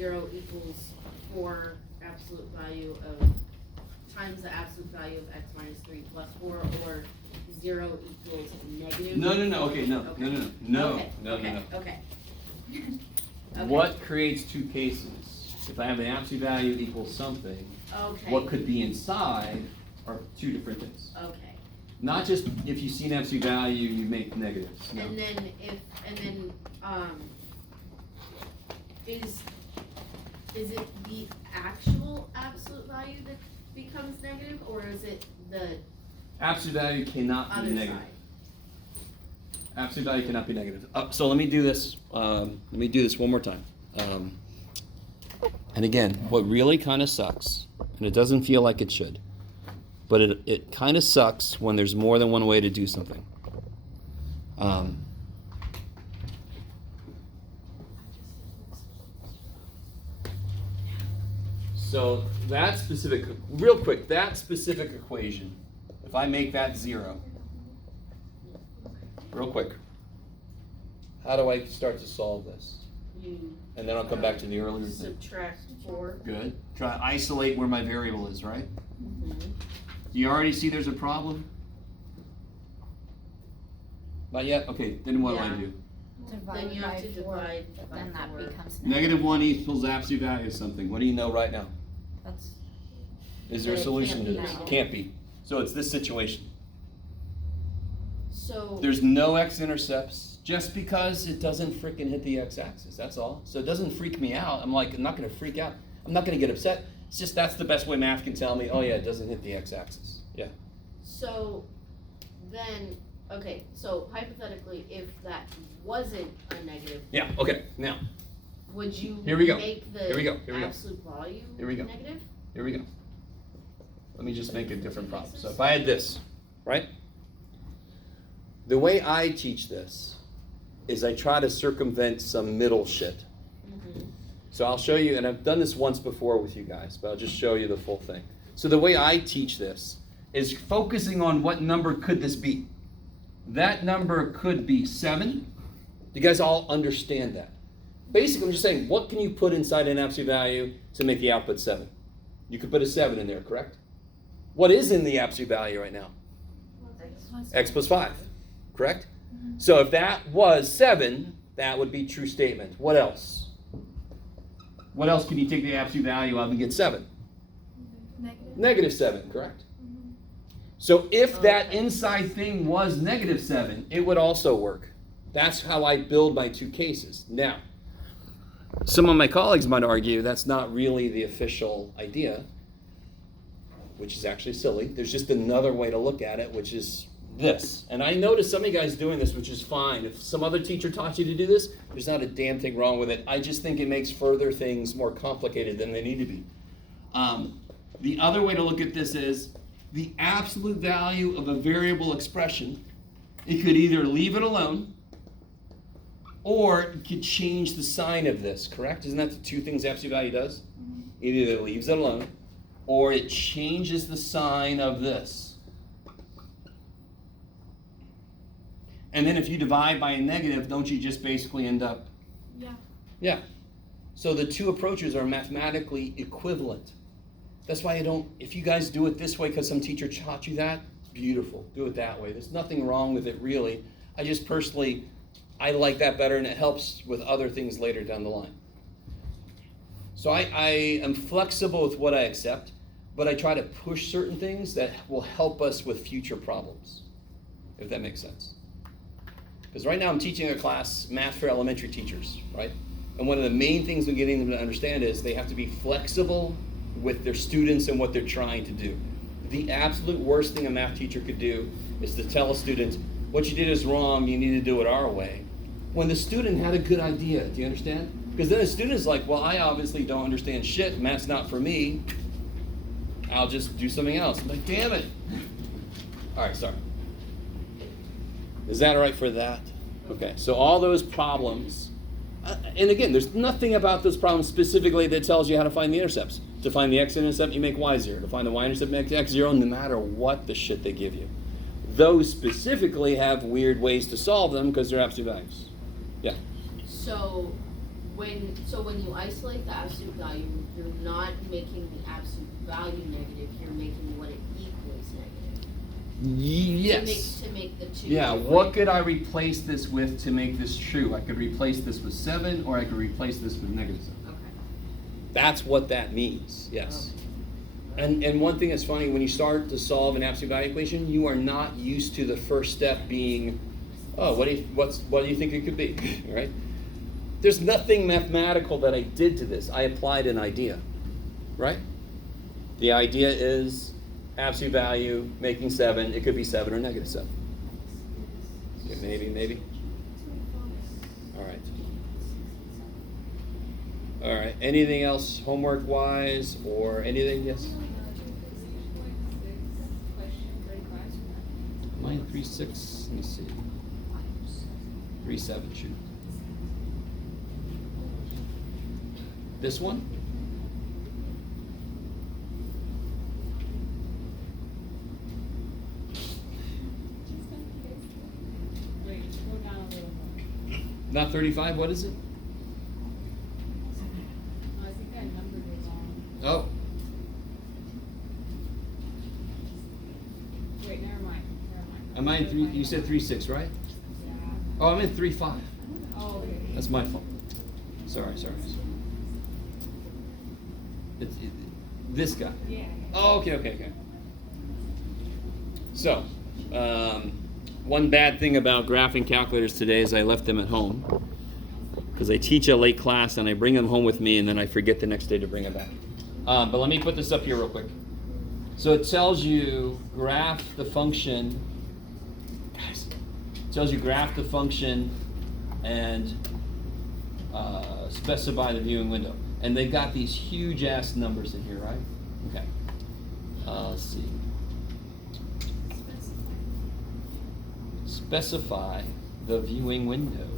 0 equals 4 absolute value of times the absolute value of x minus 3 plus 4, or 0 equals negative? No, okay, no. Okay. What creates two cases? If I have an absolute value equals something, what could be inside are two different things. Okay. Not just if you see an absolute value, you make negatives. No. And then is it the actual absolute value that becomes negative, or is it the absolute value cannot be other negative. side? Absolute value cannot be negative. So let me do this. One more time. And again, what really kind of sucks, and it doesn't feel like it should, but it kind of sucks when there's more than one way to do something. So that specific equation, if I make that 0, real quick, how do I start to solve this? And then I'll come back to the earlier thing. Subtract 4. Good. Try to isolate where my variable is, right? Mm-hmm. Do you already see there's a problem? Not yet? Okay, then what do I do? Then you have to divide by Then that 4. becomes -1 equals absolute value of something. What do you know right now? That's Is there a It solution can't to be this? negative. Can't be. So it's this situation. So There's no x-intercepts just because it doesn't frickin' hit the x-axis. That's all. So it doesn't freak me out. I'm not going to freak out. I'm not going to get upset. It's just that's the best way math can tell me, oh yeah, it doesn't hit the x-axis. Yeah. So then, okay, so hypothetically, if that wasn't a negative, Yeah, okay. Now, would you Here we go. make the Here we go. Here we go. absolute value Here we go. negative? here we go. Let me just make a different problem. So if I had this, right? The way I teach this is I try to circumvent some middle shit. Mm-hmm. So I'll show you, and I've done this once before with you guys, but I'll just show you the full thing. So the way I teach this is focusing on what number could this be. That number could be 7. You guys all understand that. Basically, I'm just saying, what can you put inside an absolute value to make the output 7? You could put a 7 in there, correct? What is in the absolute value right now? X plus 5, correct? So if that was 7, that would be true statement. What else? What else can you take the absolute value of and get 7? Negative 7, correct? So if that inside thing was negative 7, it would also work. That's how I build my two cases. Now, some of my colleagues might argue that's not really the official idea, which is actually silly. There's just another way to look at it, which is this. And I noticed some of you guys doing this, which is fine. If some other teacher taught you to do this, there's not a damn thing wrong with it. I just think it makes further things more complicated than they need to be. The other way to look at this is the absolute value of a variable expression. It could either leave it alone, or it could change the sign of this, correct? Isn't that the two things absolute value does? It either leaves it alone, or it changes the sign of this. And then if you divide by a negative, don't you just basically end up? Yeah. So the two approaches are mathematically equivalent. That's why if you guys do it this way because some teacher taught you that, beautiful. Do it that way. There's nothing wrong with it really. I just personally, I like that better, and it helps with other things later down the line. So I am flexible with what I accept, but I try to push certain things that will help us with future problems, if that makes sense. Because right now I'm teaching a class, math for elementary teachers, right? And one of the main things we're getting them to understand is they have to be flexible with their students and what they're trying to do. The absolute worst thing a math teacher could do is to tell a student, what you did is wrong, you need to do it our way. When the student had a good idea, do you understand? Because then the student is like, well, I obviously don't understand shit, math's not for me. I'll just do something else. I'm like, damn it. All right, sorry. Is that all right for that? Okay, so all those problems, and again, there's nothing about those problems specifically that tells you how to find the intercepts. To find the x-intercept, you make y0. To find the y-intercept, you make x0, no matter what the shit they give you. Those specifically have weird ways to solve them because they're absolute values. Yeah. So when you isolate the absolute value, you're not making the absolute value negative, you're making what it equals negative. Yes. To make the two. Yeah, different. what could I replace this with to make this true? I could replace this with 7, or I could replace this with -7. Okay. That's what that means, yes. Okay. And one thing that's funny, when you start to solve an absolute value equation, you are not used to the first step being, oh, what do you think it could be, right? There's nothing mathematical that I did to this. I applied an idea, right? The idea is absolute value making 7. It could be 7 or -7. Okay, maybe. All right. Anything else homework-wise or anything? Yes? Mine 3.6. Let me see. 3.7, shoot. This one? Wait, go down a little more. Not 35, what is it? I think that number is wrong. Oh, Wait, never mind. am I in 3, you said 3.6, right? Yeah. Oh, I'm in 3.5. Oh, okay. That's my fault. Sorry. This guy. Yeah. Oh, okay. So, one bad thing about graphing calculators today is I left them at home because I teach a late class and I bring them home with me and then I forget the next day to bring them back. But let me put this up here real quick. So it tells you graph the function. Guys, it tells you graph the function and specify the viewing window. And they've got these huge ass numbers in here, right? Okay. Let's see. Specify the viewing window.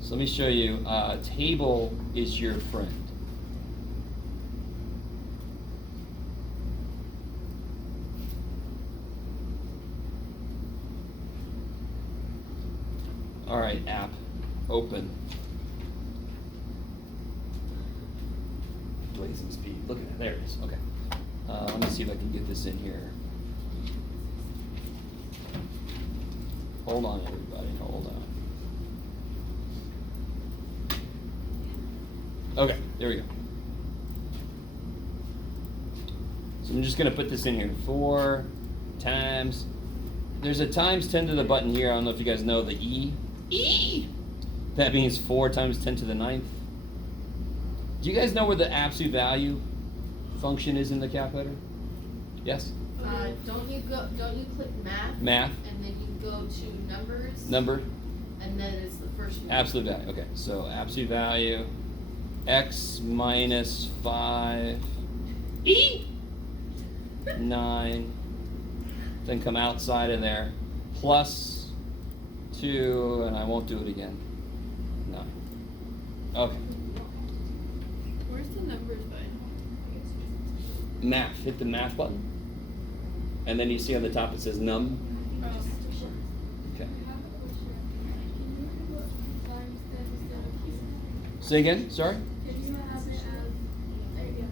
So let me show you. Table is your friend. All right, app, open. Blazing speed. Look at it. There it is. Okay. Let me see if I can get this in here. Hold on, everybody. Hold on. Okay, there we go. So I'm just going to put this in here. 4 times. There's a times 10 to the button here. I don't know if you guys know the E. E! That means 4 times 10 to the 9th. Do you guys know where the absolute value function is in the calculator? Yes? Don't you click math? Math. And then you go to numbers. Number. And then it's the first one. Absolute value. Okay, so absolute value x minus 5 9, then come outside of there, plus 2, and I won't do it again. 9. Okay. Where's the numbers button? Math. Hit the math button. And then you see on the top it says num. Okay. Say again, sorry? Can you have it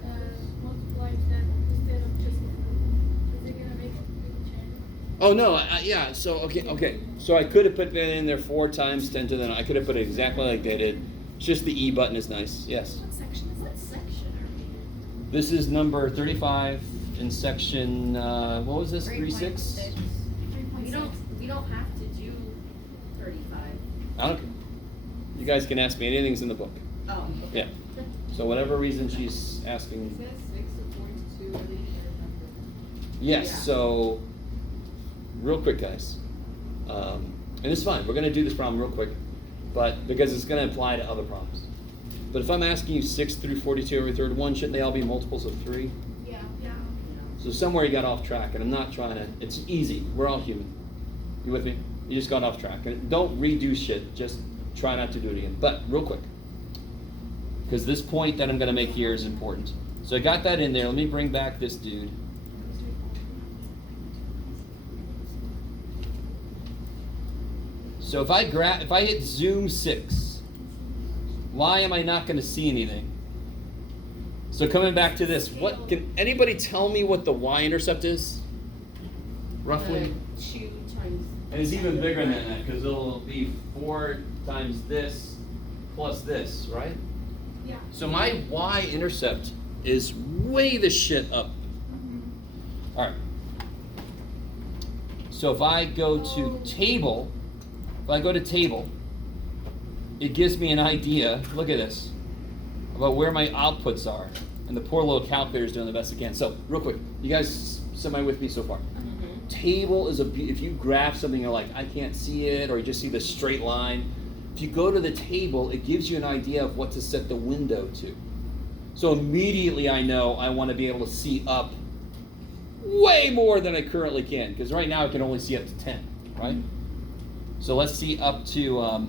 as multiplying step instead of just is it gonna make a big change? Oh no, yeah, so okay. So I could have put that in there 4 times 10 to the 9. I could have put it exactly like they did. It's just the E button is nice. Yes. What section is that section are we in? This is number 35 in section, what was this, 3.6? 3.6. We don't have to do 35. I don't care. You guys can ask me, anything's in the book. Oh, okay. Yeah. So whatever reason she's It asking. says 6 according to the number. Yes, Yeah. so, real quick guys. And it's fine, we're gonna do this problem real quick, but because it's gonna apply to other problems. But if I'm asking you 6 through 42 every third one, shouldn't they all be multiples of 3? Yeah. So somewhere you got off track, and I'm not trying to, it's easy, we're all human. You with me? You just got off track. And don't redo shit, just try not to do it again. But real quick, because this point that I'm gonna make here is important. So I got that in there, let me bring back this dude. So if I hit zoom 6, why am I not going to see anything? So coming back to this, what can anybody tell me what the y-intercept is? Roughly? 2 times. And it's even bigger than that because it'll be 4 times this plus this, right? Yeah. So my y-intercept is way the shit up. All right. So if I go to table, it gives me an idea, look at this, about where my outputs are. And the poor little calculator is doing the best it can. So real quick, you guys semi with me so far? Table is if you graph something, you're like, I can't see it, or you just see the straight line. If you go to the table, it gives you an idea of what to set the window to. So immediately I know I want to be able to see up way more than I currently can, because right now I can only see up to 10, right? So let's see up to,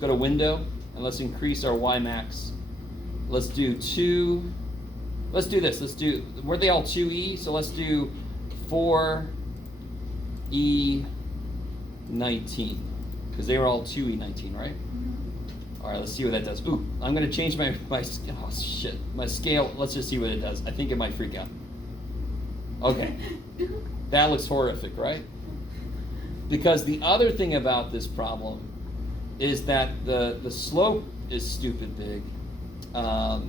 go to window, and let's increase our Y max. Let's do 2, let's do this, were they all 2E? So let's do 4E19, because they were all 2E19, right? All right, let's see what that does. Ooh, I'm gonna change my scale. Let's just see what it does. I think it might freak out. Okay, that looks horrific, right? Because the other thing about this problem is that the slope is stupid big. Let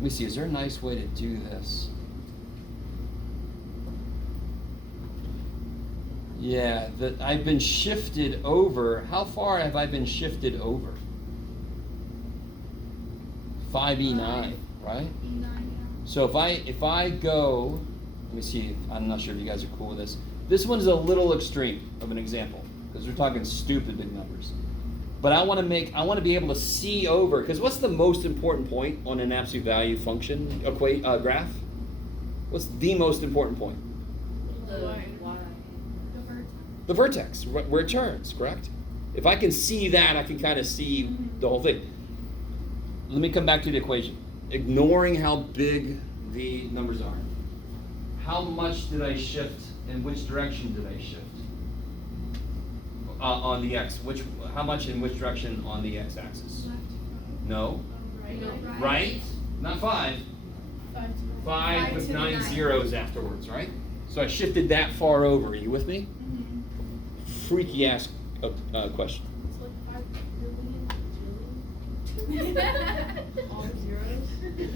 me see, is there a nice way to do this? Yeah, I've been shifted over. How far have I been shifted over? 5E9, right? E9, yeah. So if I go, let me see, I'm not sure if you guys are cool with this. This one's a little extreme of an example, because we're talking stupid big numbers. But I want to be able to see over, because what's the most important point on an absolute value function graph? What's the most important point? The Y. The vertex, where it turns, correct? If I can see that, I can kind of see the whole thing. Let me come back to the equation. Ignoring how big the numbers are. How much did I shift, and which direction did I shift? On the x, how much in which direction on the x-axis? No. Right? Not 5. 5 with 9 zeros afterwards, right? So I shifted that far over. Are you with me? Freaky ass question. It's like 5 billion. All zeros?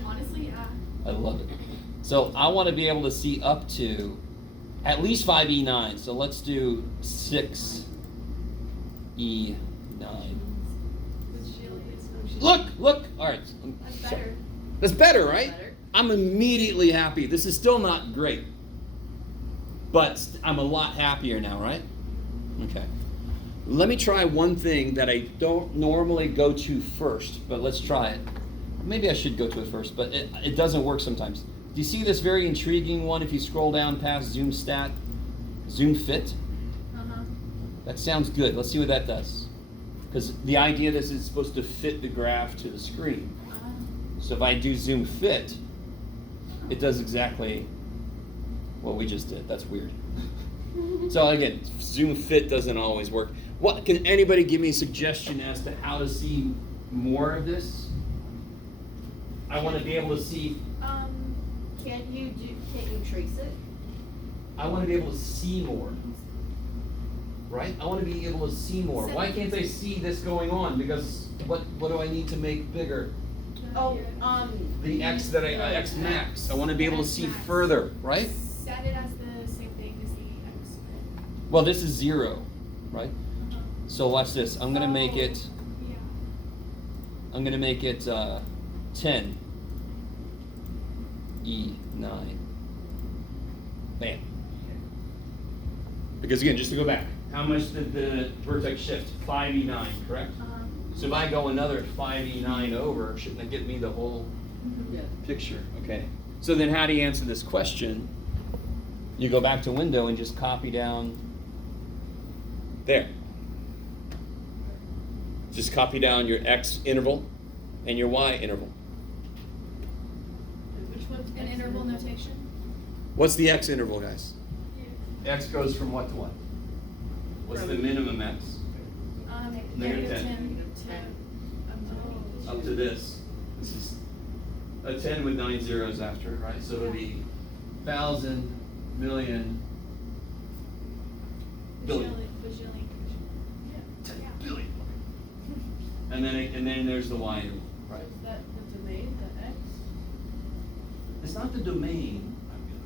Honestly, yeah. I love it. So I want to be able to see up to at least 5E9. So let's do 6E9. Look. All right. That's better. That's better, right? Better. I'm immediately happy. This is still not great, but I'm a lot happier now, right? Okay. Let me try one thing that I don't normally go to first, but let's try it. Maybe I should go to it first, but it doesn't work sometimes. Do you see this very intriguing one if you scroll down past zoom stat, zoom fit? Uh-huh. That sounds good. Let's see what that does. Because the idea of this is supposed to fit the graph to the screen. So if I do zoom fit, it does exactly what we just did. That's weird. So again, zoom fit doesn't always work. What can anybody give me a suggestion as to how to see more of this? I want to be able to see. Can't you trace it? I want to be able to see more. Right? I want to be able to see more. Why can't I see this going on? Because what do I need to make bigger? Oh, The x that x max. I want to be able to see further, right? Set it as the same thing as the x. Well, this is 0, right? So watch this. I'm gonna make it. Yeah. I'm gonna make it 10 E9. Bam. Because again, just to go back, how much did the vertex shift? 5E9, correct? So if I go another 5E9 over, shouldn't that get me the whole yeah. picture? Okay. So then how do you answer this question? You go back to window and just copy down there. Just copy down your x interval and your y interval. Which one's An interval notation. What's the x interval, guys? X goes from what to what? What's the minimum x? Negative 10. 10. up to this. This is a 10 with 9 zeros after it, right? So it would be 1,000, million, billion. Bajillion. 10 billion. And then there's the y interval, right? Is that the domain, the X? It's not the domain,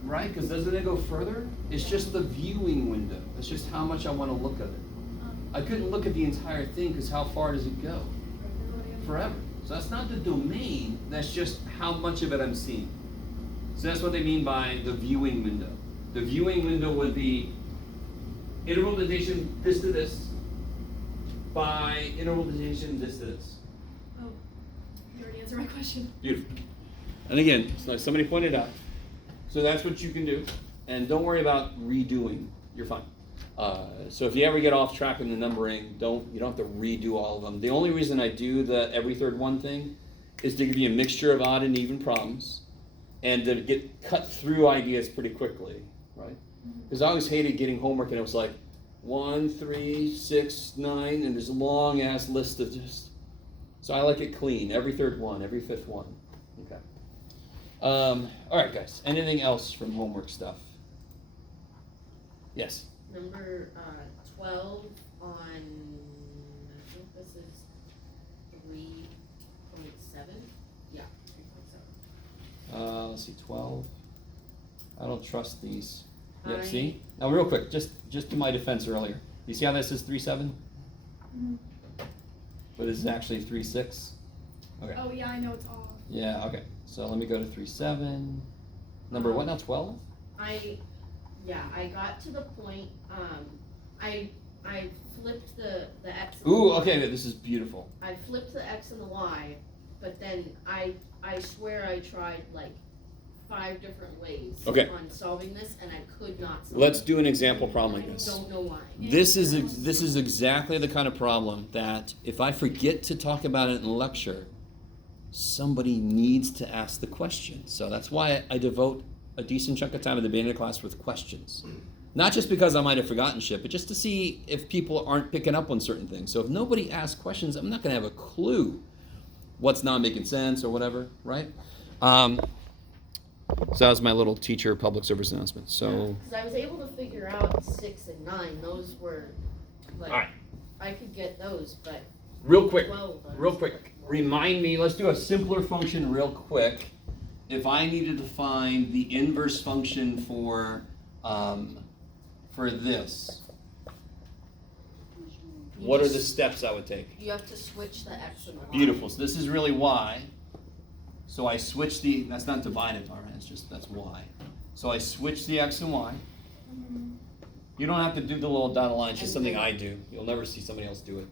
right? Because doesn't it go further? It's just the viewing window. It's just how much I want to look at it. I couldn't look at the entire thing because how far does it go? Forever. So that's not the domain, that's just how much of it I'm seeing. So that's what they mean by the viewing window. The viewing window would be interval notation this to this by interval notation this to this. Oh, you already answered my question. Beautiful. And again, like somebody pointed out, so that's what you can do. And don't worry about redoing, you're fine. So if you ever get off track in the numbering, you don't have to redo all of them. The only reason I do the every third one thing is to give you a mixture of odd and even problems and to get cut through ideas pretty quickly, right? Because I always hated getting homework and it was like 1, 3, 6, 9, and there's a long ass list of just. So I like it clean. Every third one, every fifth one. Okay. All right, guys. Anything else from homework stuff? Yes. Number 12 on, I think this is 3.7. Yeah, 3.7. Let's see, 12. I don't trust these. Yeah, I- see? Now, real quick, just to my defense earlier. You see how this is 3.7? Mhm. But this is actually 3.6? Okay. Oh yeah, I know it's off. Yeah, okay. So let me go to 3.7. Number what now, 12? I got to the point, I flipped the X. and Ooh, the Y. okay, this is beautiful. I flipped the X and the Y, but then I swear I tried like 5 different ways Okay. on solving this, and I could not solve Let's it. do an example problem like I this. don't know why. This is exactly the kind of problem that if I forget to talk about it in a lecture, somebody needs to ask the question. So that's why I devote a decent chunk of time at the beginning of the class with questions. Not just because I might have forgotten shit, but just to see if people aren't picking up on certain things. So if nobody asks questions, I'm not going to have a clue what's not making sense or whatever, right? So that was my little teacher public service announcement. So, Because I was able to figure out 6 and 9. Those were like, all right, I could get those, but real quick. 12. I Real was quick, like, remind me, let's do a simpler function real quick. If I needed to find the inverse function for this, you what are just- the steps I would take? You have to switch the X and the Y. Beautiful, so this is really y. So I switch that's not divided, all right, that's y. So I switch the x and y. You don't have to do the little dotted line, it's just And something then- I do. You'll never see somebody else do it.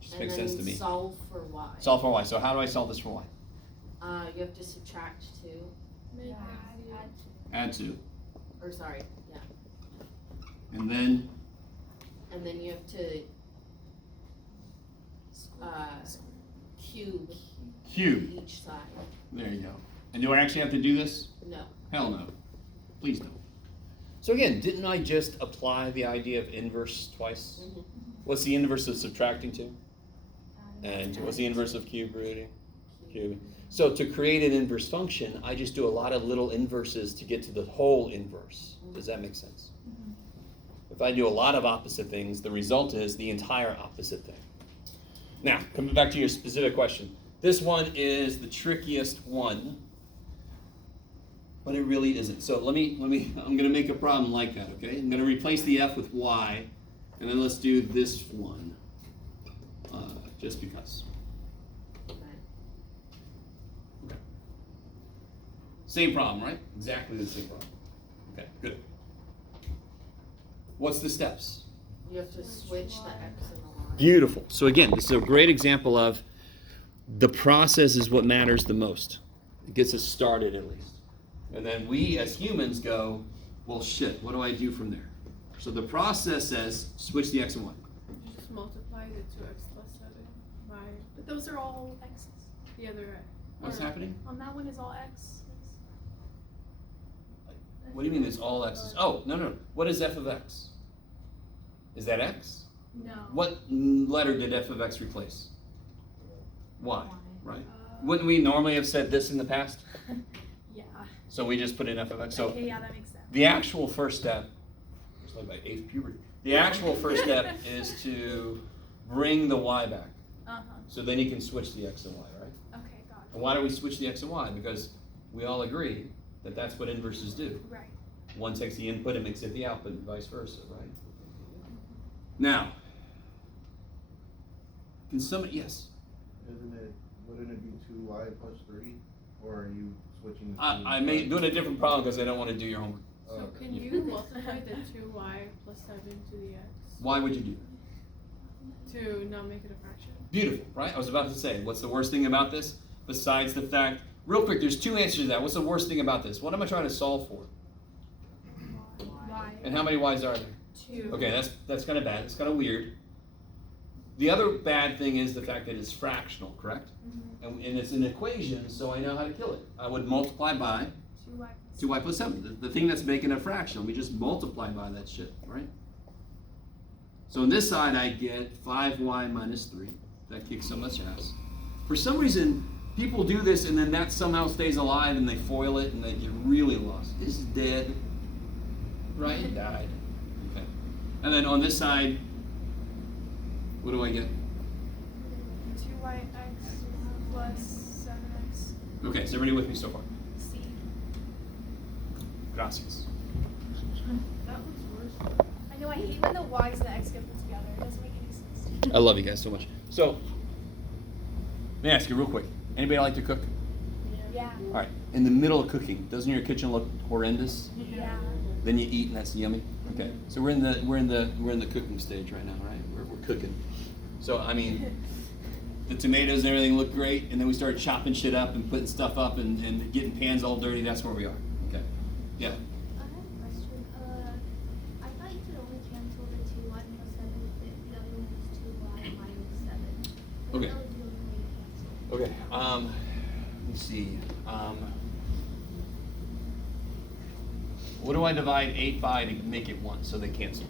Just And makes then sense to me. solve for Y. Solve for y, so how do I solve this for y? You have to subtract 2. Make Add 2. Or sorry, yeah. And then And then you have to cube cube. each side. There you go. And do I actually have to do this? No. Hell no. Please don't. So again, didn't I just apply the idea of inverse twice? Mhm. What's the inverse of subtracting 2? And what's the inverse of cube rooting? Cube. So to create an inverse function, I just do a lot of little inverses to get to the whole inverse. Does that make sense? If I do a lot of opposite things, the result is the entire opposite thing. Now, coming back to your specific question. This one is the trickiest one, but it really isn't. So I'm gonna make a problem like that, okay? I'm gonna replace the f with y, and then let's do this one, just because. Okay. Okay. Same problem, right? Exactly the same problem. Okay, good. What's the steps? You have to switch the X and the Y. Beautiful. So again, this is a great example of the process is what matters the most. It gets us started at least. And then we as humans go, well shit, what do I do from there? So the process says switch the x and y. Just multiply the 2x plus 7 by, But those are all X's. the other, What's happening? On that one is all X. What do you mean it's all x's? Oh, no. What is f of x? Is that x? No. What letter did f of x replace? Y. right? Wouldn't we normally have said this in the past? Yeah. So we just put in f of x. So Okay, yeah, that makes sense. the actual first step, it's like my 8th puberty. The actual first step is to bring the y back. Uh-huh. So then you can switch the x and y, right? Okay, got it. And why do we switch the x and y? Because we all agree that that's what inverses do. Right. One takes the input and makes it the output, and vice versa, right? Now, can somebody, yes? Wouldn't it be 2y plus 3? Or are you switching? I may do a different problem because I don't want to do your homework. Oh, So okay. can you multiply the 2y plus 7 to the x Why would you do that? to not make it a fraction? Beautiful, right? I was about to say, what's the worst thing about this? Besides the fact, real quick, there's 2 answers to that. What's the worst thing about this? What am I trying to solve for? Y. And how many y's are there? 2. Okay, that's kind of bad. It's kind of weird. The other bad thing is the fact that it's fractional, correct? Mm-hmm. And it's an equation, so I know how to kill it. I would multiply by 2y plus 7. The thing that's making a fraction, we just multiply by that shit, right? So on this side, I get 5y minus 3. That kicks so much ass. For some reason, people do this and then that somehow stays alive and they foil it and they get really lost. This is dead. Right? It died. Okay. And then on this side, what do I get? 2yx plus 7x. Okay, is everybody with me so far? C. Gracias. That looks worse. I know, I hate when the y's and the x get put together. It doesn't make any sense. I love you guys so much. So, let me ask you real quick. Anybody like to cook? Yeah. All right. In the middle of cooking, doesn't your kitchen look horrendous? Yeah. Then you eat and that's yummy. Okay. So we're in the cooking stage right now, right? We're cooking. So I mean, the tomatoes and everything look great, and then we start chopping shit up and putting stuff up and getting pans all dirty. That's where we are. Okay. Yeah. I have a question. I thought you could only cancel the 2y plus 7 if the other one was 2y minus 7. Okay. That was the only way to cancel. Okay. Let's see. What do I divide 8 by to make it 1 so they cancel?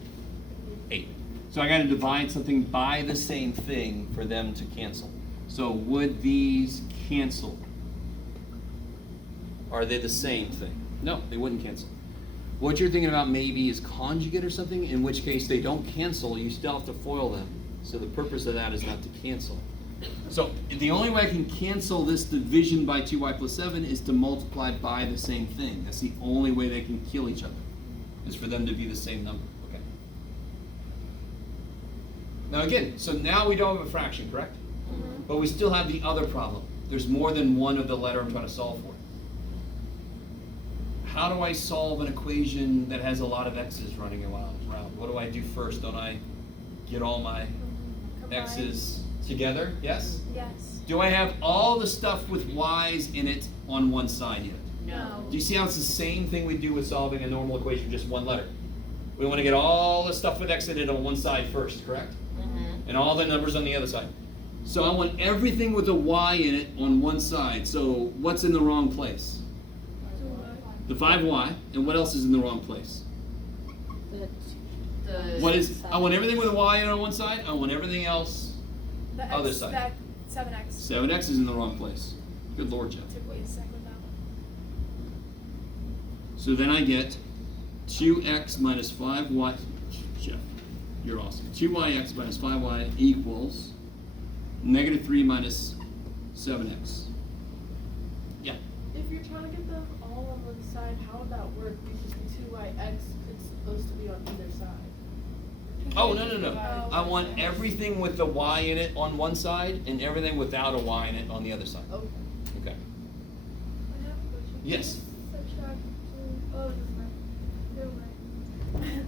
8. So I got to divide something by the same thing for them to cancel. So would these cancel? Are they the same thing? No, they wouldn't cancel. What you're thinking about maybe is conjugate or something, in which case they don't cancel, you still have to FOIL them. So the purpose of that is not to cancel. So the only way I can cancel this division by 2y plus 7 is to multiply by the same thing. That's the only way they can kill each other, is for them to be the same number. Okay. Now again, so now we don't have a fraction, correct? Mm-hmm. But we still have the other problem. There's more than one of the letter I'm trying to solve for. How do I solve an equation that has a lot of x's running around? What do I do first? Don't I get all my Combine. x's together? Yes? Yes. Do I have all the stuff with y's in it on one side yet? No. Do you see how it's the same thing we do with solving a normal equation, just one letter? We want to get all the stuff with x in it on one side first, correct? Mm-hmm. And all the numbers on the other side. So I want everything with a y in it on one side. So what's in the wrong place? The 5y. And what else is in the wrong place? What is? I want everything with a y in it on one side. I want everything else. The x, Other side. That 7x. 7x is in the wrong place. Good Lord, Jeff. Took me a sec with that one. So then I get 2x minus 5y. Jeff, you're awesome. 2yx minus 5y equals negative 3 minus 7x. Yeah. If you're trying to get them all on one side, how would that work? Because the 2yx is supposed to be on either side. Oh, no. I want everything with the y in it on one side and everything without a y in it on the other side. Okay. Okay. I have a question. Yes. Subtract 2. Oh, never mind.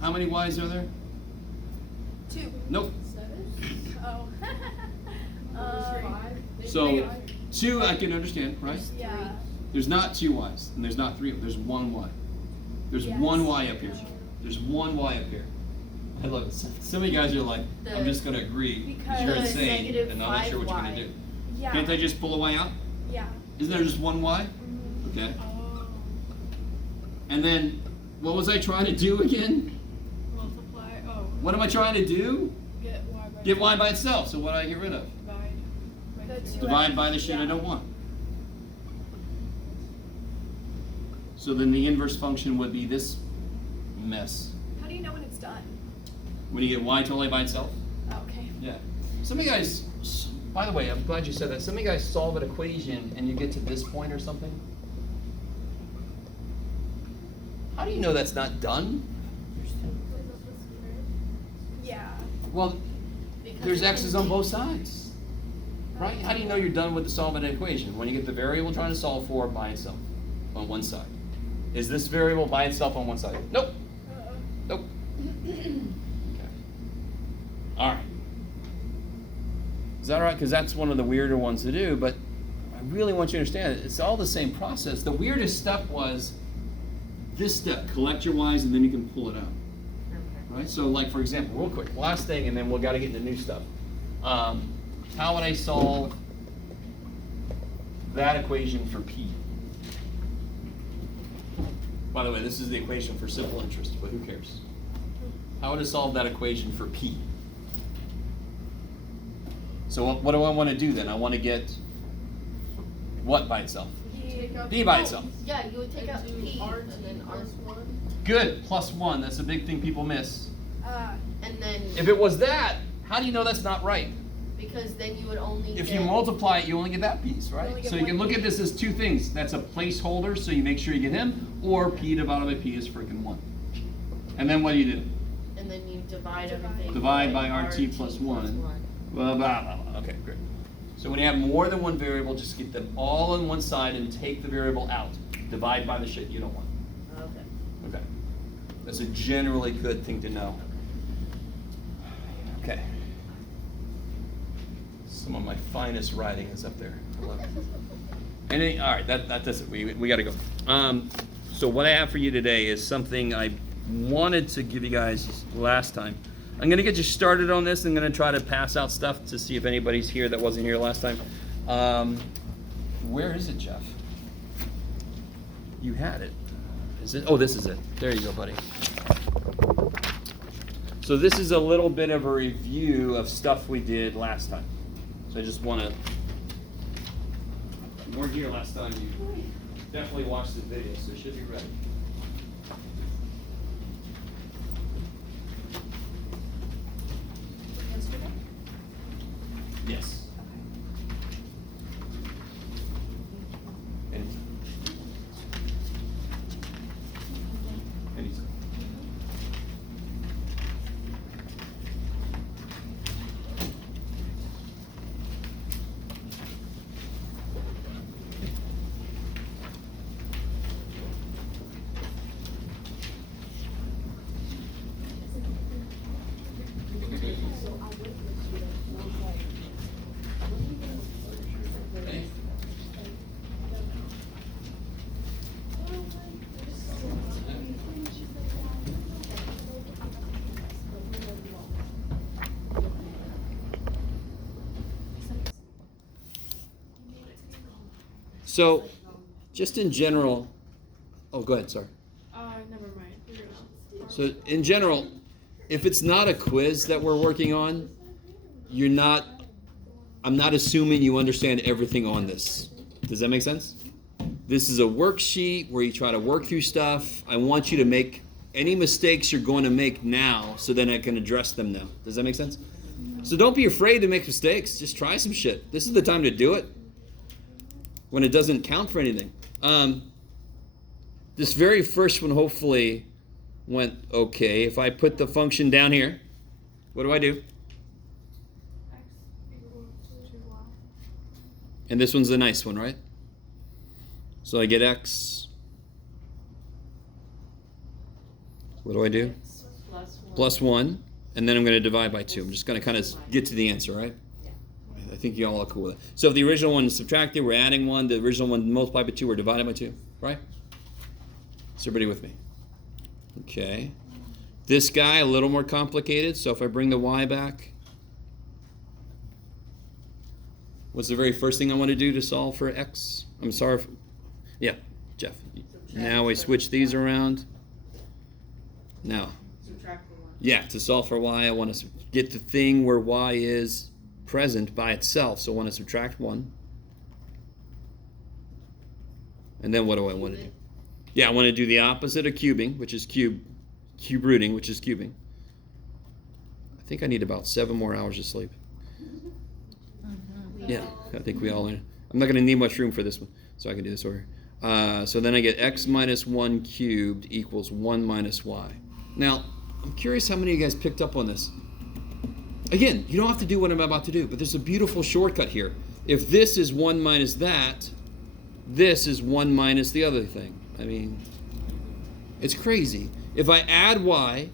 How many y's are there? 2. Nope. 7? Oh. 5? So 2 I can understand, right? Yeah. There's not 2 y's and there's not 3. There's 1 y. There's Yes. 1 y up here. There's 1 y up here. I love it. Some of you guys are like, I'm just going to agree because you're Because insane negative and I'm not sure what you're going to 5y. do. Yeah. Can't I just pull a y out? Yeah. Isn't there just 1 y? Mhm. Okay. Oh. And then what was I trying to do again? Multiply. Oh. What am I trying to do? Get Get y by itself, so what do I get rid of? Divide by the shit I don't want. So then the inverse function would be this mess. How do you know when it's done? When you get y totally by itself? Okay. Yeah. Some of you guys, by the way, I'm glad you said that. Some of you guys solve an equation and you get to this point or something. How do you know that's not done? Yeah. Well, Because there's it can x's on be- both sides, right? How do you know you're done with the solving an equation? When you get the variable I'm trying to solve for by itself on one side. Is this variable by itself on one side? Nope. Nope. Okay. All right. Is that all right? Because that's one of the weirder ones to do, but I really want you to understand it. It's all the same process. The weirdest step was this step. Collect your y's and then you can pull it out. Right? So like, for example, real quick, last thing, and then we've got to get into new stuff. How would I solve that equation for p? By the way, this is the equation for simple interest, but who cares? How would I solve that equation for p? So what do I want to do then? I want to get what by itself? P by itself. Yeah, you would take out Do P R and then R. Good, plus 1. That's a big thing people miss. And then, If it was that, how do you know that's not right? because then you would only If get. you multiply it, you only get that piece, You right? only get So you can one look at this as two things. That's a placeholder, so you make sure you get him, or p divided by p is freaking 1. And then what do you do? And then you divide everything. Divide by RT plus 1. Blah, blah, blah, blah. Okay, great. So when you have more than one variable, just get them all on one side and take the variable out. Divide by the shit you don't want. Okay. Okay. That's a generally good thing to know. Okay. Some of my finest writing is up there. I love it. All right, that's it. We got to go. So what I have for you today is something I wanted to give you guys last time. I'm going to get you started on this. I'm going to try to pass out stuff to see if anybody's here that wasn't here last time. Where is it, Jeff? You had it. Is it? Oh, this is it. There you go, buddy. So this is a little bit of a review of stuff we did last time. So I just want to, you weren't here last time, you definitely watched the video, so it should be ready. Yesterday? Yes. Anytime. Anytime. So, just in general, oh, go ahead, sorry. Never mind. You're gonna- So, in general, if it's not a quiz that we're working on, I'm not assuming you understand everything on this. Does that make sense? This is a worksheet where you try to work through stuff. I want you to make any mistakes you're going to make now so then I can address them now. Does that make sense? So don't be afraid to make mistakes. Just try some shit. This is the time to do it when it doesn't count for anything. This very first one hopefully went okay. If I put the function down here, what do I do? X equals 2y. And this one's the nice one, right? So I get x. What do I do? Plus 1. And then I'm going to divide by 2. I'm just going to kind of get to the answer, right? I think you all are cool with it. So if the original one is subtracted, we're adding 1. The original one multiplied by 2, we're divided by 2, right? Is everybody with me? Okay. This guy, a little more complicated. So if I bring the y back, what's the very first thing I want to do to solve for x? I'm sorry. Yeah, Jeff. Now we switch these around. Now. Subtract the 1. Yeah, to solve for y, I want to get the thing where y is present by itself. So I want to subtract 1. And then what do I want to do? Yeah, I want to do the opposite of cubing, which is cube rooting, which is cubing. I think I need about 7 more hours of sleep. Yeah, I think we all are. I'm not going to need much room for this one, so I can do this over here. So then I get x minus 1 cubed equals 1 minus y. Now, I'm curious how many of you guys picked up on this. Again, you don't have to do what I'm about to do, but there's a beautiful shortcut here. If this is 1 minus that, this is 1 minus the other thing. I mean, it's crazy. If I add y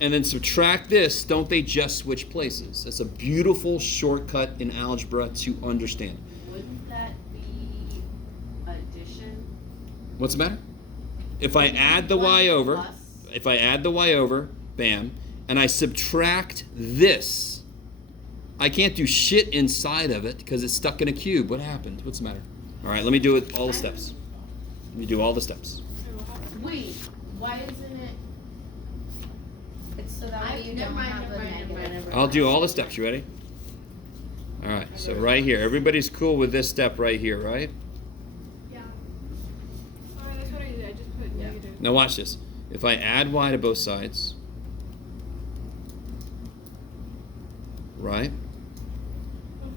and then subtract this, don't they just switch places? That's a beautiful shortcut in algebra to understand. Wouldn't that be addition? What's the matter? If I add the y over, bam, and I subtract this, I can't do shit inside of it because it's stuck in a cube. What happened? What's the matter? All right, let me do it all the steps. Let me do all the steps. Wait, why isn't it? It's so that way you Never don't mind, have never a mind, never mind, negative. never I'll mind. do all the steps. You ready? All right, so right here. Everybody's cool with this step right here, right? Yeah. Alright, that's what I did. I just put negative. Now watch this. If I add y to both sides, right?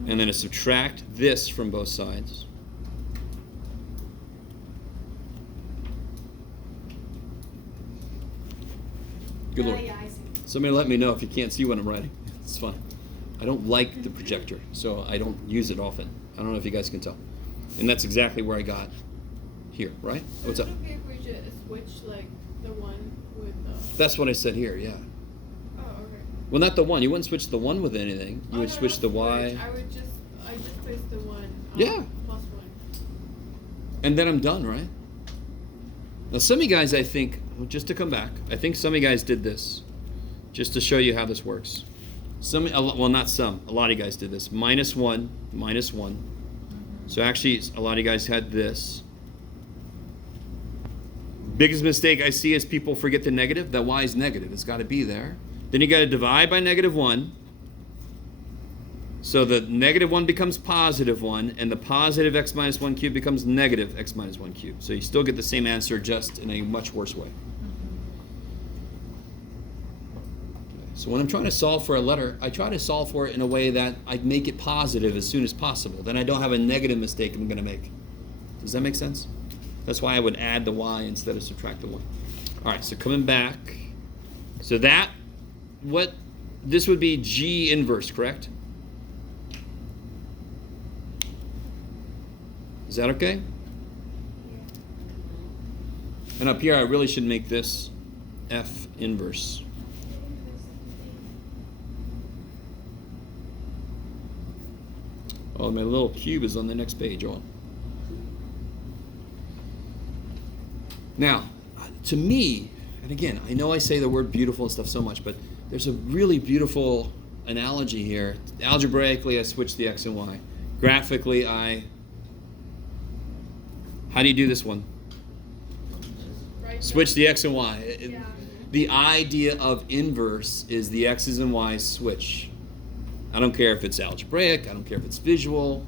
And then I subtract this from both sides. Good Lord. Yeah, I see. Somebody let me know if you can't see what I'm writing. It's fine. I don't like the projector, so I don't use it often. I don't know if you guys can tell. And that's exactly where I got here, right? So What's is up? it okay if we just switch like the one with the? That's what I said here, yeah. Oh, okay. Well, not the one. You wouldn't switch the one with anything. You would no, switch not the y. switch. I just placed the one. Yeah. Plus 1. And then I'm done, right? Now, some of you guys, I think, just to come back, I think some of you guys did this, just to show you how this works. Well, not some. A lot of you guys did this. Minus 1, minus 1. So actually, a lot of you guys had this. Biggest mistake I see is people forget the negative. That y is negative. It's got to be there. Then you got to divide by negative 1. So the negative 1 becomes positive 1, and the positive x minus 1 cubed becomes negative x minus 1 cubed. So you still get the same answer, just in a much worse way. So when I'm trying to solve for a letter, I try to solve for it in a way that I make it positive as soon as possible. Then I don't have a negative mistake I'm going to make. Does that make sense? That's why I would add the y instead of subtract the 1. All right, so coming back. So this would be G inverse, correct? Is that okay? And up here, I really should make this F inverse. Oh, my little cube is on the next page. Oh. Now, to me, and again, I know I say the word beautiful and stuff so much, but there's a really beautiful analogy here. Algebraically, I switch the x and y. Graphically, how do you do this one? Right. Switch the x and y. Yeah. The idea of inverse is the x's and y's switch. I don't care if it's algebraic, I don't care if it's visual.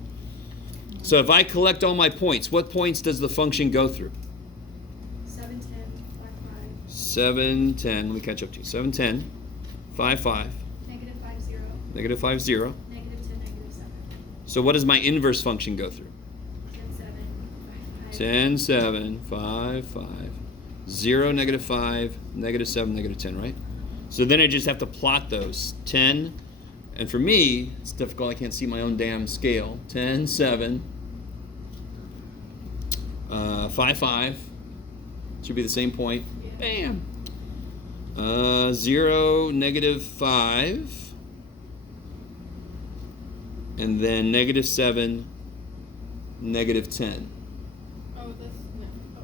So if I collect all my points, what points does the function go through? 7, 10, 5, 5. 7, 10, let me catch up to you. 7, 10, 5, 5, Negative 5, 0. negative 5, 0. Negative 10, negative 7. So what does my inverse function go through? 10, 7, 5, 5. 10, 7, 5, 5, 0, negative 5, negative 7, negative 10, right? So then I just have to plot those. 10, and for me, it's difficult. I can't see my own damn scale. 10, 7, 5, 5. Should be the same point. Yeah. Bam. 0, negative 5. And then negative 7, negative 10. Oh, that's no. Oh,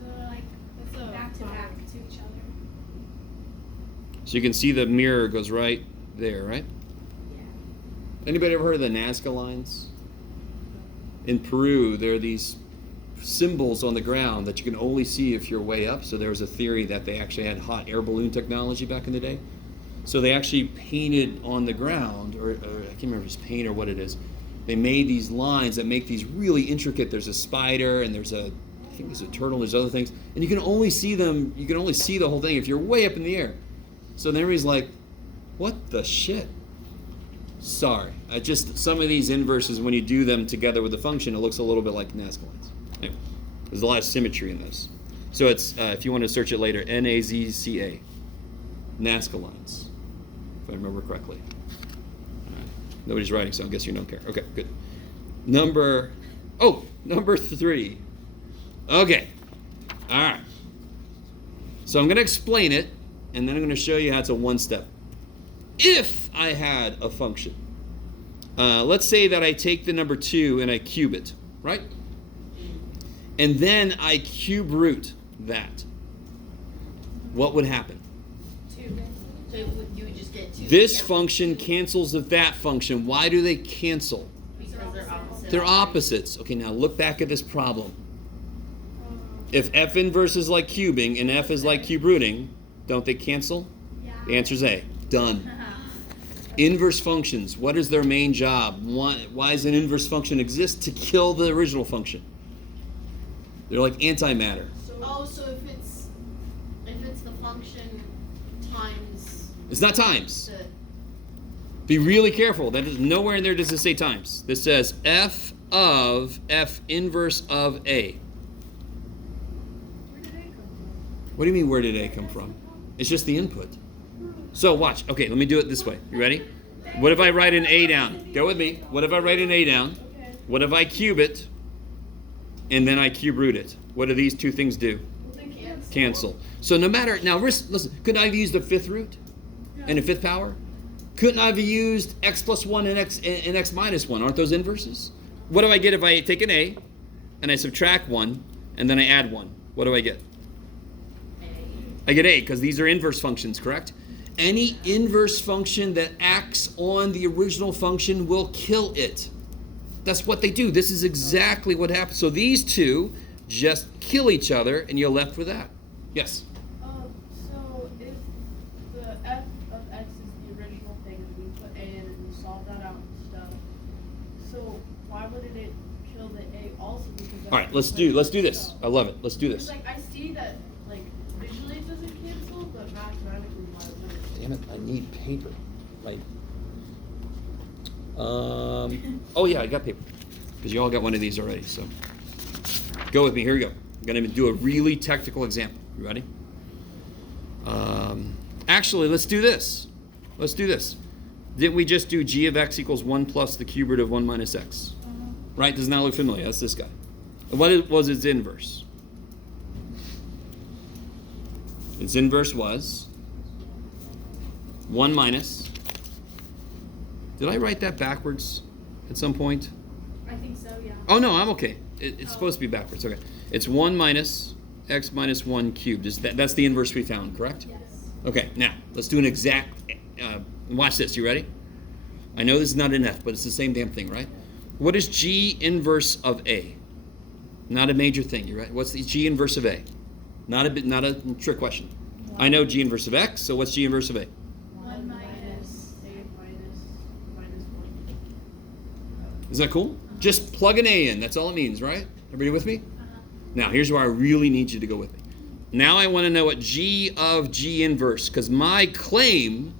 So like that's a back to five. back to each other. So you can see the mirror goes right there, right? Yeah. Anybody ever heard of the Nazca lines? In Peru, there are these symbols on the ground that you can only see if you're way up. So there was a theory that they actually had hot air balloon technology back in the day. So they actually painted on the ground, or I can't remember if it's paint or what it is. They made these lines that make these really intricate. There's a spider and I think there's a turtle, there's other things. And you can only see them, you can only see the whole thing if you're way up in the air. So then everybody's like, what the shit? Sorry. Some of these inverses, when you do them together with the function, it looks a little bit like Nazca lines. Anyway, there's a lot of symmetry in this. So it's, if you want to search it later, Nazca, Nazca lines, if I remember correctly. Nobody's writing, so I guess you don't care. Okay, good. Number 3. Okay. All right. So I'm going to explain it, and then I'm going to show you how it's a one-step. If I had a function, let's say that I take the number 2 and I cube it, right? And then I cube root that. What would happen? 2. So you would just get 2. This function cancels with that function. Why do they cancel? Because they're opposite. They're opposites. Okay, now look back at this problem. If f inverse is like cubing and f is like cube rooting, don't they cancel? Yeah. The answer is A. Done. Inverse functions, what is their main job? Why does an inverse function exist? To kill the original function. They're like antimatter. So if it's the function times It's not times. the Be really careful. That is nowhere in there does it say times. This says f of f inverse of A. Where did A come from? What do you mean, where did A come from? It's just the input. So watch. Okay, let me do it this way. You ready? What if I write an A down? Go with me. What if I write an A down? Okay. What if I cube it, and then I cube root it? What do these two things do? Well, they cancel. Cancel. So no matter, now listen, couldn't I have used the fifth root and the fifth power? Couldn't I have used x plus 1 and x minus 1? Aren't those inverses? What do I get if I take an A, and I subtract 1, and then I add 1? What do I get? I get A, because these are inverse functions, correct? Any inverse function that acts on the original function will kill it. That's what they do. This is exactly what happens. So these two just kill each other, and you're left with that. Yes? So if the f of x is the original thing, and we put a in and we solve that out and stuff, so why wouldn't it kill the a also? Because All right, let's do this. I love it. Let's do Because this. like I see that like visually it doesn't cancel, but mathematically why would it? Damn it, I need paper. Oh yeah, I got paper. Because you all got one of these already, so. Go with me, here we go. I'm gonna do a really technical example. You ready? Actually, let's do this. Didn't we just do g of x equals 1 plus the cube root of 1 minus x? Right, does not look familiar, that's this guy. And what was its inverse? Its inverse was 1 minus. Did I write that backwards at some point? I think so, yeah. Oh no, I'm okay. It's supposed to be backwards. Okay, it's 1 minus x minus 1 cubed. That's the inverse we found, correct? Yes. Okay, now let's do an exact. Watch this. You ready? I know this is not an F, but it's the same damn thing, right? What is G inverse of A? Not a major thing. You right? What's the G inverse of A? Not a trick question. I know G inverse of X. So what's G inverse of A? 1 minus a minus 1. Is that cool? Just plug an A in. That's all it means, right? Everybody with me? Now, here's where I really need you to go with me. Now I want to know what G of G inverse, because my claim,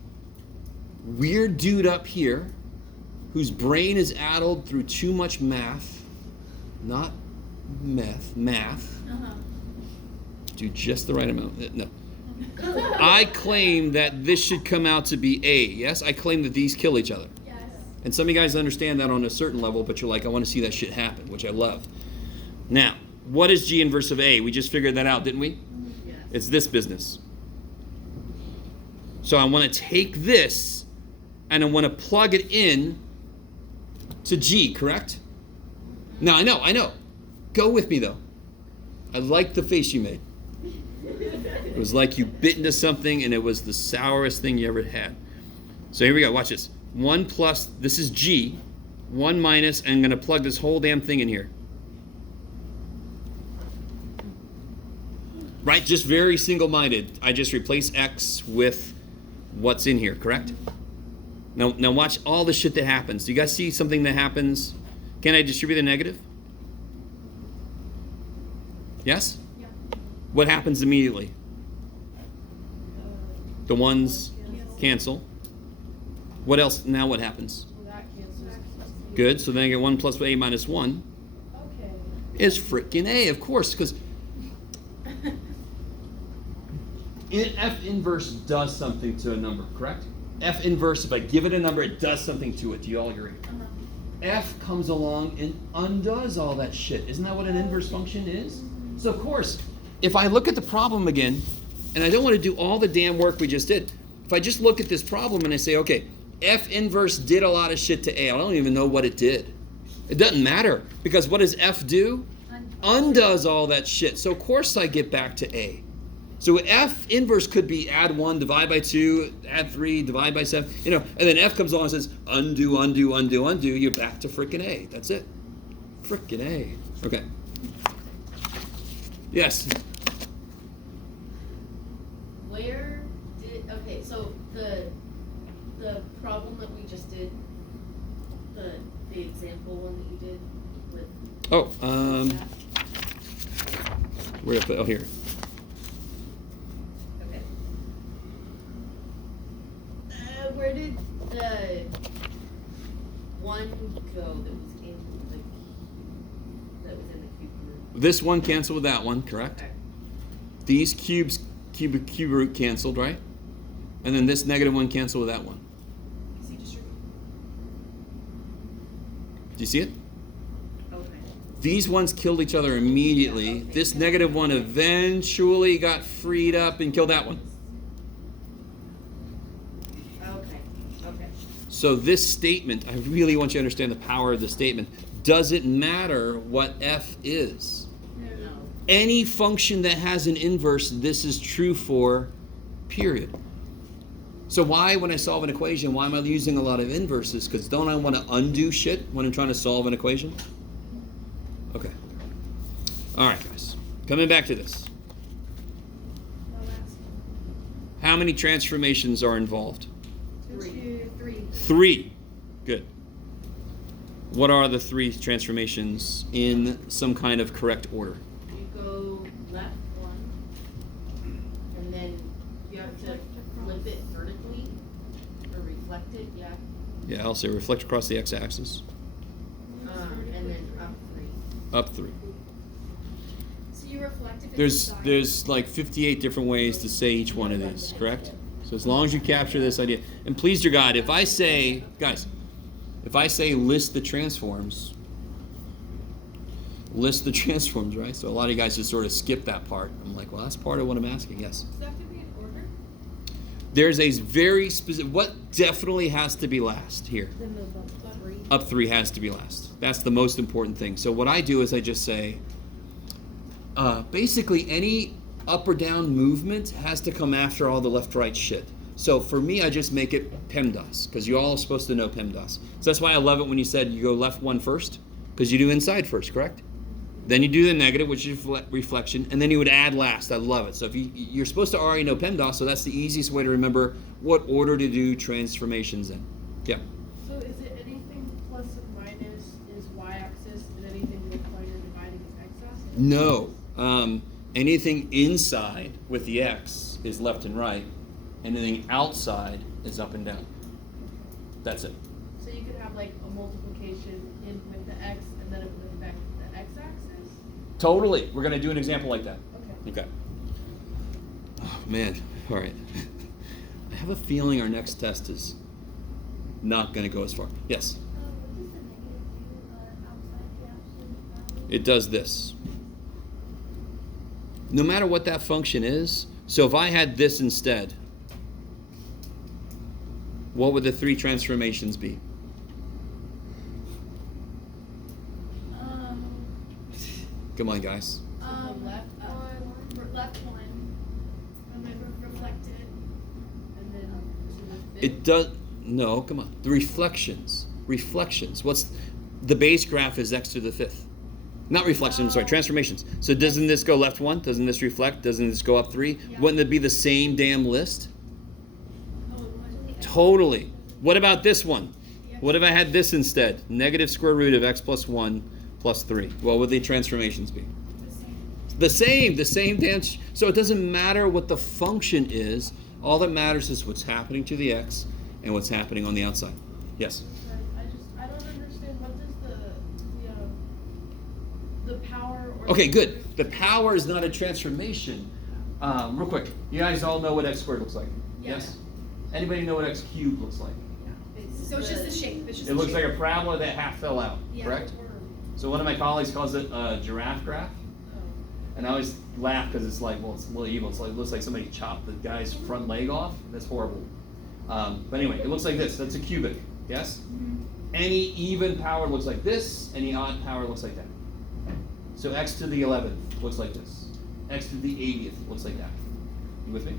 weird dude up here, whose brain is addled through too much math, not math, do just the right amount. No. I claim that this should come out to be A. Yes, I claim that these kill each other. Yes. And some of you guys understand that on a certain level, but you're like, I want to see that shit happen, which I love. Now, what is G inverse of A? We just figured that out, didn't we? Yes. It's this business. So I want to take this and I want to plug it in to G, correct? Now, I know. Go with me, though. I like the face you made. It was like you bit into something and it was the sourest thing you ever had. So here we go. Watch this. 1 plus, this is G. 1 minus, and I'm going to plug this whole damn thing in here. Right? Just very single-minded. I just replace X with what's in here, correct? Now watch all the shit that happens. Do you guys see something that happens? Can I distribute a negative? Yes? Yeah. What happens immediately? The ones cancel. What else? Now what happens? So that cancels. Good. So then I get 1 plus a minus 1 Okay. is freaking a, of course, because F inverse does something to a number, correct? F inverse, if I give it a number, it does something to it. Do you all agree? Uh-huh. F comes along and undoes all that shit. Isn't that what an inverse function is? So of course, if I look at the problem again, and I don't want to do all the damn work we just did, if I just look at this problem and I say, okay, F inverse did a lot of shit to A. I don't even know what it did. It doesn't matter, because what does F do? Undoes all that shit. So of course I get back to A. So F inverse could be add 1, divide by 2, add 3, divide by 7, and then F comes along and says undo, undo, undo, undo. You're back to frickin' A. That's it. Frickin' A. Okay. Yes. Where did, okay, so the problem that we just did, the example one that you did with Oh, that, where did I put? Oh, here. okay. Where did the one go that was in the cube root? This one canceled with that one, correct? Okay. These cube root canceled, right? And then this negative one canceled with that one. See distribute. Do you see it? Okay. These ones killed each other immediately. This negative one eventually got freed up and killed that one. Okay. So this statement, I really want you to understand the power of the statement. Doesn't matter what F is. No. Any function that has an inverse, this is true for, period. So why, when I solve an equation, why am I using a lot of inverses? Because don't I want to undo shit when I'm trying to solve an equation? Okay. All right, guys. Coming back to this. How many transformations are involved? 2, 3. 3. Good. What are the 3 transformations in some kind of correct order? You go left one, and then you have to flip it vertically, or reflect it, yeah. Yeah, I'll say reflect across the x-axis. And then up 3. Up 3. So you reflect if it's inside. There's like 58 different ways to say each one of these, correct? So as long as you capture this idea, and please dear God, if I say, guys, if I say list the transforms, right? So a lot of you guys just sort of skip that part. I'm like, well, that's part of what I'm asking, yes. Does that have to be in order? There's a very specific, what definitely has to be last here? Then move up 3. Up 3 has to be last. That's the most important thing. So what I do is I just say, basically any up or down movement has to come after all the left-right shit. So for me, I just make it PEMDAS, because you all are supposed to know PEMDAS. So that's why I love it when you said you go left one first, because you do inside first, correct? Then you do the negative, which is reflection, and then you would add last. I love it. So if you're supposed to already know PEMDAS, so that's the easiest way to remember what order to do transformations in. Yeah. So is it anything plus and minus is y-axis, and anything with or dividing is x-axis? No. Anything inside with the x is left and right. Anything outside is up and down. That's it. So you could have like a multiplication in with the x, and then it would affect the x-axis? Totally. We're going to do an example like that. Okay. Okay. Oh, man. All right. I have a feeling our next test is not going to go as far. Yes? What does the negative do outside the absolute value? It does this. No matter what that function is, so if I had this instead, what would the 3 transformations be? Come on, guys. Left Left one, and then reflect it. and then to the fifth. It does, no, come on. The reflections. What's, the base graph is x to the 5th. Not reflections, I'm sorry, transformations. So doesn't this go left 1? Doesn't this reflect? Doesn't this go up 3? Yeah. Wouldn't it be the same damn list? Oh, Totally. What about this one? What if I had this instead? Negative square root of x plus 1 plus 3. What would the transformations be? The same dance. So it doesn't matter what the function is. All that matters is what's happening to the x and what's happening on the outside. Yes? I don't understand what does the power or Okay, good. The power is not a transformation. Real quick, you guys all know what x squared looks like? Yes? Anybody know what x cubed looks like? So it's just the shape. It's just It the looks shape. like a parabola that half fell out, Yeah. correct? So one of my colleagues calls it a giraffe graph. And I always laugh because it's like, well, it's a little evil. It's like, it looks like somebody chopped the guy's front leg off. That's horrible. But anyway, it looks like this. That's a cubic, yes? Any even power looks like this. Any odd power looks like that. So x to the 11th looks like this. X to the 80th looks like that. You with me?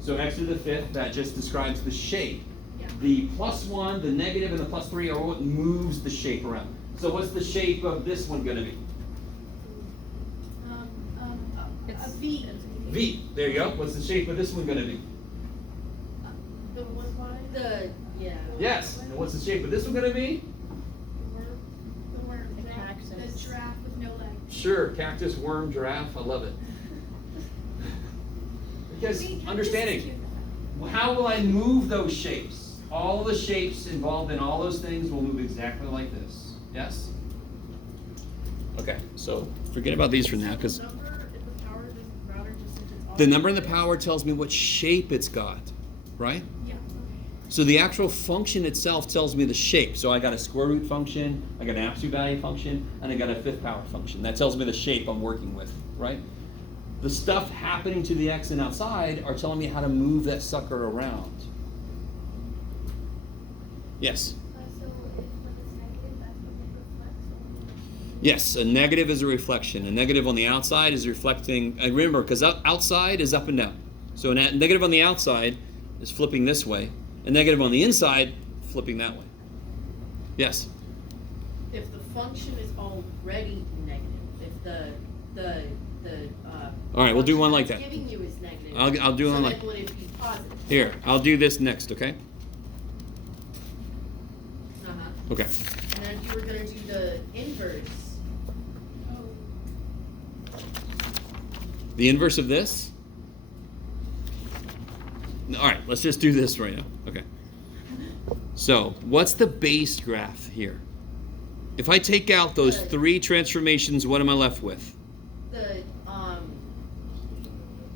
So x to the 5th, that just describes the shape. Yeah. The plus 1, the negative, and the plus 3 are what moves the shape around. So what's the shape of this one going to be? A V. V. There you go. What's the shape of this one going to be? The one by Yes. And what's the shape of this one going to be? the worm. The giraffe with no legs. Sure. Cactus, worm, giraffe. I love it. Because understanding, how will I move those shapes? All the shapes involved in all those things will move exactly like this. Yes? Okay, so forget about these for now, because The number in the power doesn't matter just since it's the number in the power tells me what shape it's got, right? Yeah. So the actual function itself tells me the shape. So I got a square root function, I got an absolute value function, and I got a fifth power function. That tells me the shape I'm working with, right? The stuff happening to the x and outside are telling me how to move that sucker around. Yes? So if when it's negative, that's what it reflects on. Yes, a negative is a reflection. A negative on the outside is reflecting, and remember, because outside is up and down. So a negative on the outside is flipping this way. A negative on the inside, flipping that way. Yes? If the function is already negative, if the All right, we'll do one like function that. it's giving you is negative. I'll do one so like- then would it be positive? Here, I'll do this next, okay? Uh-huh. Okay. And then if you were gonna do the inverse, The inverse of this? All right, let's just do this right now. Okay. So, what's the base graph here? If I take out those Good. 3 transformations, what am I left with?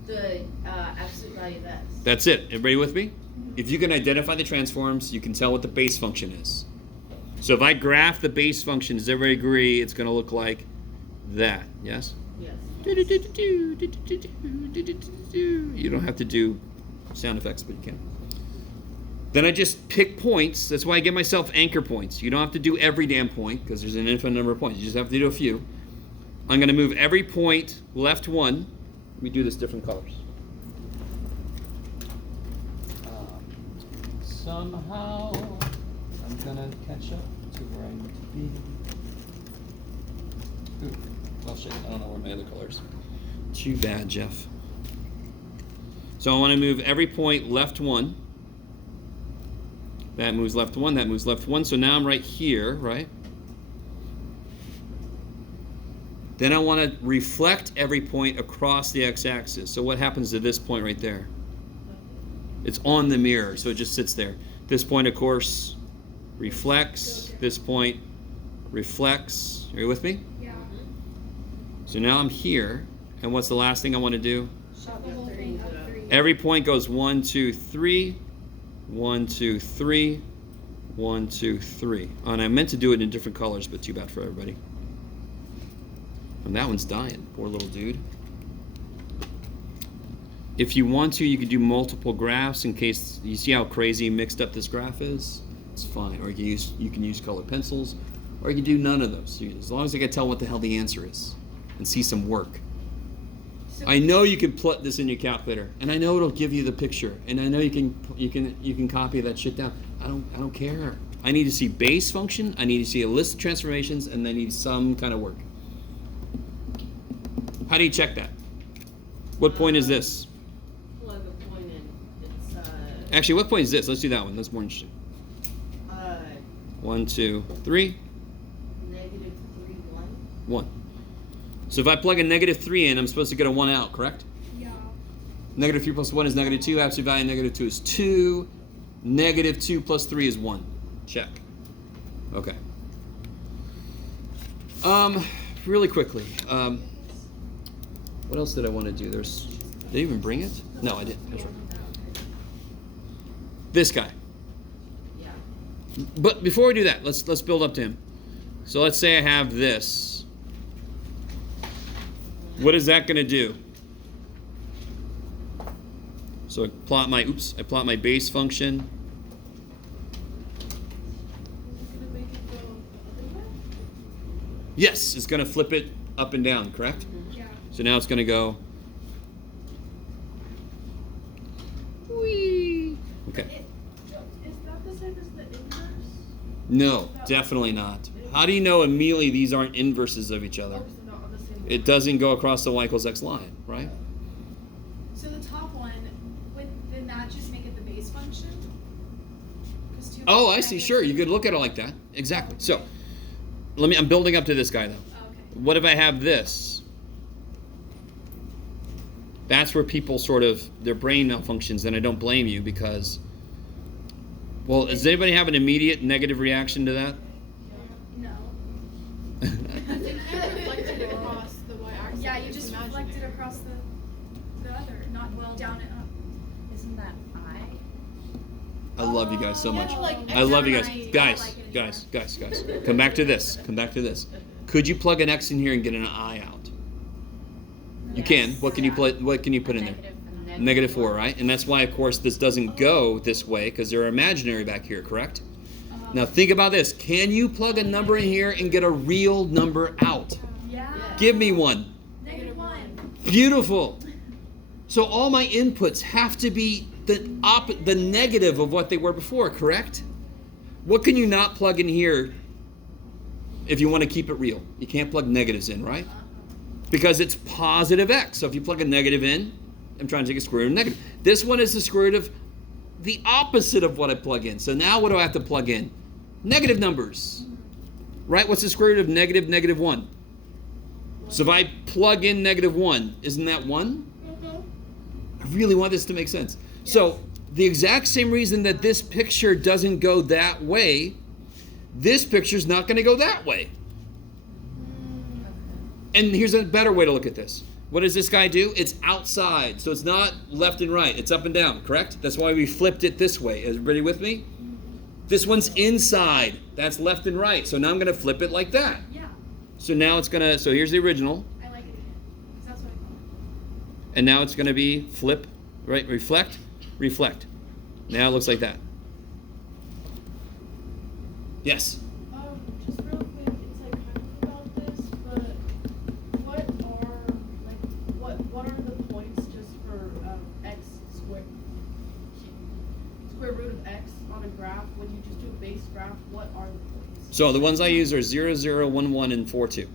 the absolute value of x. That's it. Everybody with me? If you can identify the transforms, you can tell what the base function is. So if I graph the base function, does everybody agree it's going to look like that? Yes? Yes. You don't have to do sound effects, but you can. Then I just pick points. That's why I give myself anchor points. You don't have to do every damn point because there's an infinite number of points. You just have to do a few. I'm going to move every point left 1. Let me do this different colors. Somehow I'm going to catch up to where I need to be. Ooh, well, shit. I don't know where my other colors. Too bad, Jeff. So I want to move every point left 1. That moves left 1, that moves left 1. So now I'm right here, right? Then I want to reflect every point across the x-axis. So what happens to this point right there? It's on the mirror, so it just sits there. This point, of course, reflects. This point reflects. Are you with me? Yeah. So now I'm here, and what's the last thing I want to do? The whole thing of 3. Every point goes 1, 2, 3, 1, 2, 3, 1, 2, 3. Oh, and I meant to do it in different colors, but too bad for everybody. And that one's dying, poor little dude. If you want to, you can do multiple graphs in case you see how crazy mixed up this graph is. It's fine. Or you can use colored pencils, or you can do none of those. As long as I can tell what the hell the answer is and see some work. So I know you can put this in your calculator, and I know it'll give you the picture, and I know you can copy that shit down. I don't care. I need to see base function. I need to see a list of transformations, and I need some kind of work. How do you check that? What point is this? Plug a point in. It's Actually, what point is this? Let's do that one. That's more interesting. 1, 2, 3. Negative 3, 1. 1. So if I plug a negative 3 in, I'm supposed to get a 1 out, correct? Yeah. Negative 3 plus 1 is negative 2. Absolute value of negative 2 is 2. Negative 2 plus 3 is 1. Check. Okay. Really quickly. What else did I want to do? Did I even bring it? No, I didn't. That's right. This guy. Yeah. But before we do that, let's build up to him. So let's say I have this. What is that going to do? So I plot my base function. Is it gonna make it go the other way? Yes, it's going to flip it up and down, correct? Yeah. So now it's going to go. Whee. Okay. Is that the same as the inverse? No, definitely not. How do you know immediately these aren't inverses of each other? Or is it not on the same It doesn't go across the y equals x line, right? So the top one, did that just make it the base function? 'Cause 2 Oh, I plus see. negative Sure, you 2. could look at it like that. Exactly. So, I'm building up to this guy though. Okay. What if I have this? That's where people sort of, their brain malfunctions, and I don't blame you because, well, does anybody have an immediate negative reaction to that? No. Reflected across the y-axis. Yeah, you just imaginary. reflect it across the other, not down and up. Isn't that I? I love you guys so much. Yeah, like I love you X guys. and I Guys, don't like it guys. Come back to this. Could you plug an X in here and get an I out? You can. What can you put in there? Negative 4, right? And that's why, of course, this doesn't go this way because they're imaginary back here, correct? Now think about this. Can you plug a number in here and get a real number out? Yeah. Give me one. -1. Beautiful. So all my inputs have to be the negative of what they were before, correct? What can you not plug in here if you want to keep it real? You can't plug negatives in, right? Because it's positive x. So if you plug a negative in, I'm trying to take a square root of negative. This one is the square root of the opposite of what I plug in. So now what do I have to plug in? Negative numbers. Right? What's the square root of negative 1? So if I plug in negative 1, isn't that 1? I really want this to make sense. So the exact same reason that this picture doesn't go that way, this picture's not going to go that way. And here's a better way to look at this. What does this guy do? It's outside. So it's not left and right. It's up and down, correct? That's why we flipped it this way. Is everybody with me? This one's inside. That's left and right. So now I'm going to flip it like that. Yeah. So now it's going to, so here's the original. I like it again. 'Cause that's what I thought. And now it's going to be flip, right? Reflect, reflect. Now it looks like that. Yes? Just real quick, it's like kind of about this, but what are the points just for x square root of x on a graph? When you just do a base graph, what are the points? So the ones I use are 0, 0, 1, 1, and 4, 2.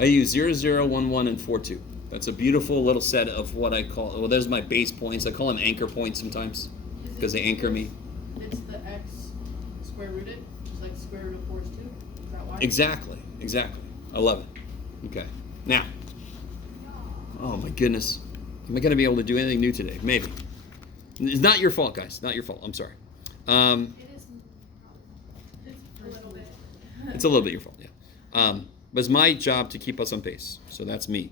I use 0, 0, 1, 1, and 4, 2. That's a beautiful little set of what I call, well, there's my base points. I call them anchor points sometimes because they anchor me. It's the x square rooted, just like square root of 4 is 2. Is that why? Exactly. I love it. Okay. Now, oh my goodness. Am I going to be able to do anything new today? Maybe. It's not your fault, guys. Not your fault. I'm sorry. It is a little bit. It's a little bit your fault, yeah. But it's my job to keep us on pace. So that's me.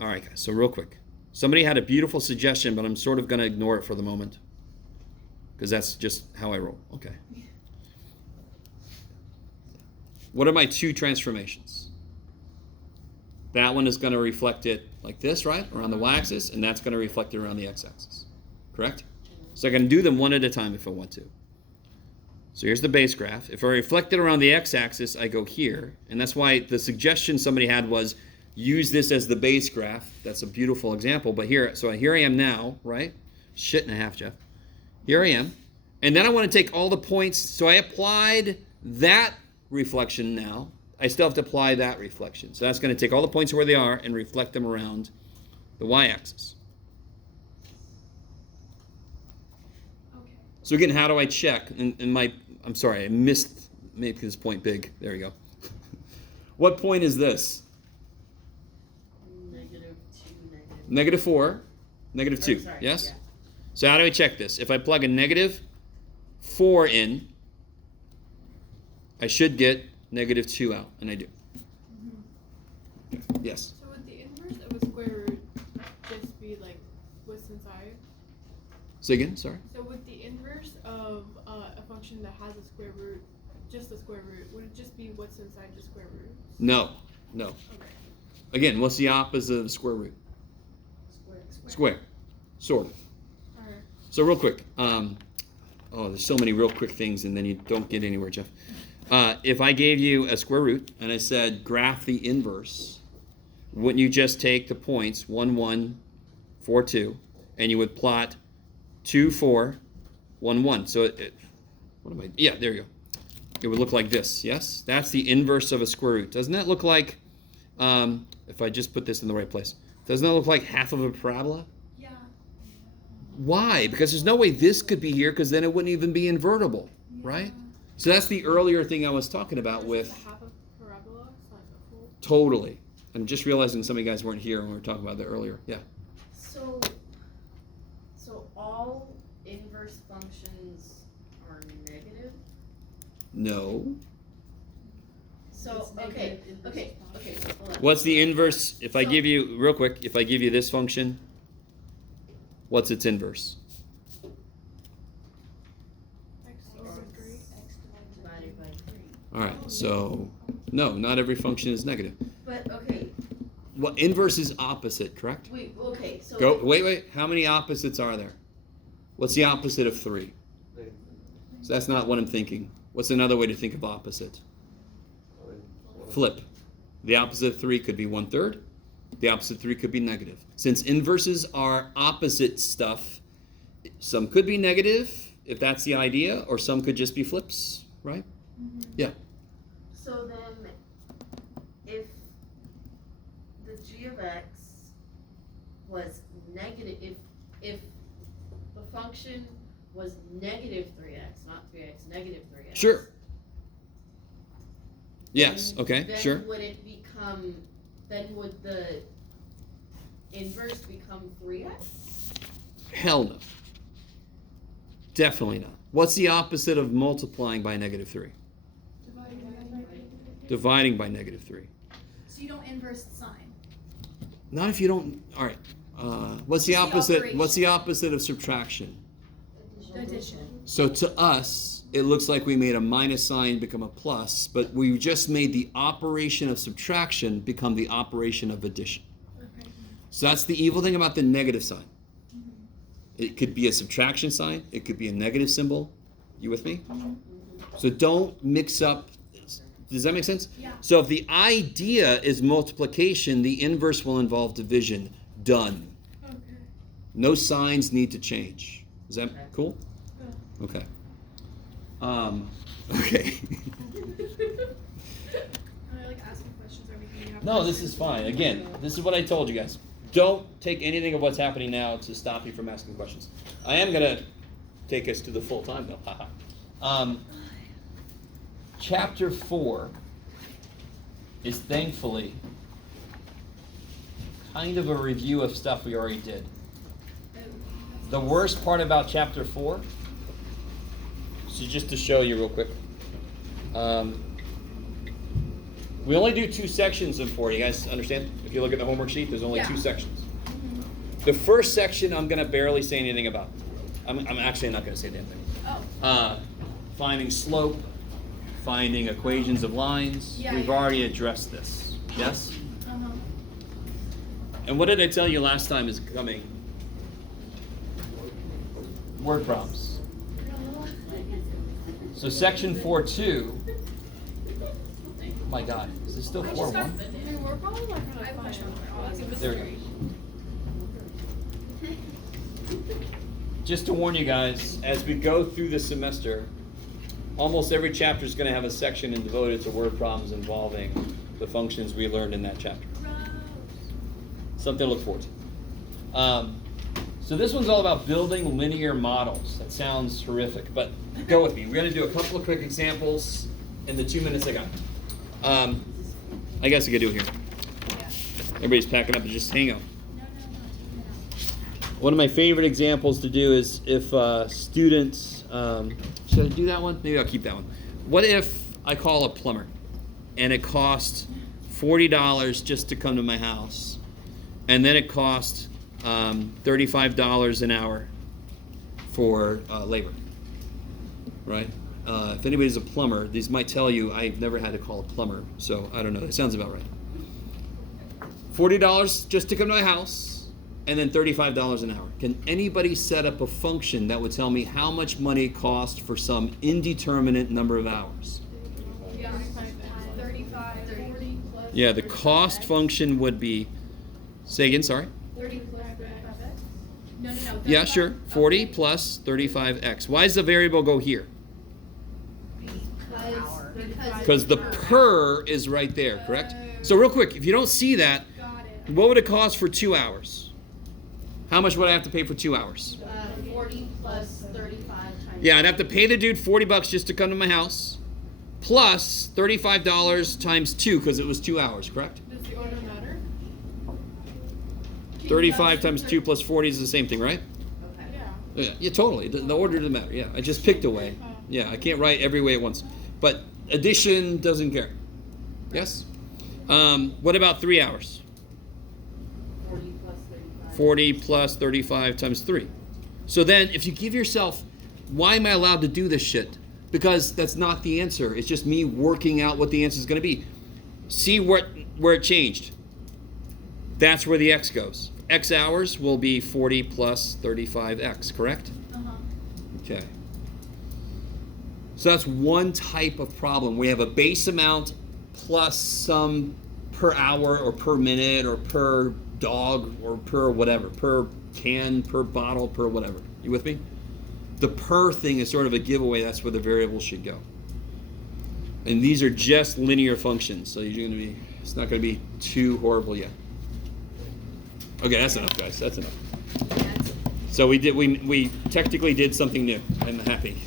All right, guys. So real quick. Somebody had a beautiful suggestion, but I'm sort of going to ignore it for the moment. Because that's just how I roll. Okay. What are my two transformations? That one is going to reflect it like this, right? Around the y-axis. And that's going to reflect it around the x-axis. Correct? So I can do them one at a time if I want to. So here's the base graph. If I reflect it around the x-axis, I go here. And that's why the suggestion somebody had was use this as the base graph. That's a beautiful example. But here I am now, right? Shit and a half, Jeff. Here I am. And then I want to take all the points. So I applied that reflection now. I still have to apply that reflection. So that's going to take all the points where they are and reflect them around the y-axis. So again, how do I check? I'm sorry, I missed make this point big. There you go. What point is this? -2, -4, -2. sorry, Yes? yeah. So how do I check this? If I plug a -4 in, I should get -2 out, and I do. Yes? So would the inverse of a square root just be like what's inside? Say again, sorry? So would the inverse of a function that has a square root, just a square root, would it just be what's inside the square root? No. Okay. Again, what's the opposite of a square root? Square. Sort of. Alright. So real quick, there's so many real quick things, and then you don't get anywhere, Jeff. If I gave you a square root and I said graph the inverse, wouldn't you just take the points 1, 1, 4, 2, and you would plot 2, 4, 1, 1. So there you go. It would look like this. Yes, that's the inverse of a square root. Doesn't that look like? If I just put this in the right place, doesn't that look like half of a parabola? Yeah. Why? Because there's no way this could be here, because then it wouldn't even be invertible, right? So that's the earlier thing I was talking about with Just a half a parabola, it's like a full. totally. I'm just realizing some of you guys weren't here when we were talking about that earlier. Yeah. So all inverse functions are negative? No. So, okay, hold on. What's the inverse? If I give you, real quick, if I give you this function, what's its inverse? X over 3. Divided by 3. All right. So no, not every function is negative. But, okay, Well, inverse is opposite, correct? okay, so. Go. Wait. How many opposites are there? What's the opposite of 3? So that's not what I'm thinking. What's another way to think of opposite? Flip. The opposite of 3 could be 1/3. The opposite of 3 could be negative. Since inverses are opposite stuff, some could be negative, if that's the idea, or some could just be flips, right? Yeah. So then, if the g of x was negative, if the function was -3x, not 3x, -3x. Sure. Yes. then- Okay. then Sure. Then would the inverse become 3x? Hell no. Definitely not. What's the opposite of multiplying by -3? Dividing by -3. So you don't inverse the sign. Not if you don't. All right. What's the Just the opposite? operation. What's the opposite of subtraction? Addition. So to us, it looks like we made a minus sign become a plus, but we just made the operation of subtraction become the operation of addition. Okay. So that's the evil thing about the negative sign. It could be a subtraction sign. It could be a negative symbol. You with me? So don't mix up. Does that make sense? Yeah. So if the idea is multiplication, the inverse will involve division. Done. Okay. No signs need to change. Is that cool? Okay. Okay. I like asking questions or everything. You have No, this questions. is fine. Again, this is what I told you guys. Don't take anything of what's happening now to stop you from asking questions. I am gonna take us to the full time though. Haha. Chapter 4 is thankfully kind of a review of stuff we already did. The worst part about chapter 4, so just to show you real quick, we only do 2 sections in 4. You guys understand? If you look at the homework sheet, there's only 2 sections. The first section I'm going to barely say anything about. I'm actually not going to say that thing. Oh. Finding slope, finding equations of lines. Yeah, We've yeah. already addressed this. Yes? Uh-huh. And what did I tell you last time is coming? Word problems. So section 4.2. Oh my God, is this still 4.1? I mean, we're probably like I have a question. There we go. Just to warn you guys, as we go through the semester, almost every chapter is going to have a section devoted to word problems involving the functions we learned in that chapter. Something to look forward to. So this one's all about building linear models. That sounds horrific, but go with me. We're going to do a couple of quick examples in the 2 minutes I got. I guess I could do it here. Everybody's packing up and just hang on. One of my favorite examples to do is if students, should I do that one? Maybe I'll keep that one. What if I call a plumber and it costs $40 just to come to my house, and then it costs $35 an hour for labor, right? If anybody's a plumber, these might tell you I've never had to call a plumber, so I don't know. It sounds about right. $40 just to come to my house, and then $35 an hour. Can anybody set up a function that would tell me how much money it costs for some indeterminate number of hours? Yeah, 35, 40 plus. Yeah, the cost function would be, say again, sorry? 30 plus 35x? No. Yeah, sure. 35. 40 Okay. plus 35x. Why does the variable go here? Because the per is right there, correct? So real quick, if you don't see that, Got it. what would it cost for 2 hours? How much would I have to pay for 2 hours? 40 plus 35 times. Yeah, I'd have to pay the dude $40 just to come to my house, plus $35 times 2 because it was 2 hours, correct? Does the order matter? 35 times 2 plus 40 is the same thing, right? Okay. Yeah. Yeah, totally. The order doesn't matter. Yeah, I just picked a way. Yeah, I can't write every way at once. But addition doesn't care. Yes? What about 3 hours? 40 plus 35. 40 plus 35 times 3. So then if you give yourself, why am I allowed to do this shit? Because that's not the answer. It's just me working out what the answer is going to be. See where it changed. That's where the x goes. X hours will be 40 plus 35x, correct? Okay. So that's one type of problem. We have a base amount plus some per hour or per minute or per dog or per whatever, per can, per bottle, per whatever. You with me? The per thing is sort of a giveaway. That's where the variable should go. And these are just linear functions, so it's not going to be too horrible yet. Okay, that's enough, guys. That's enough. So we technically did something new. I'm happy.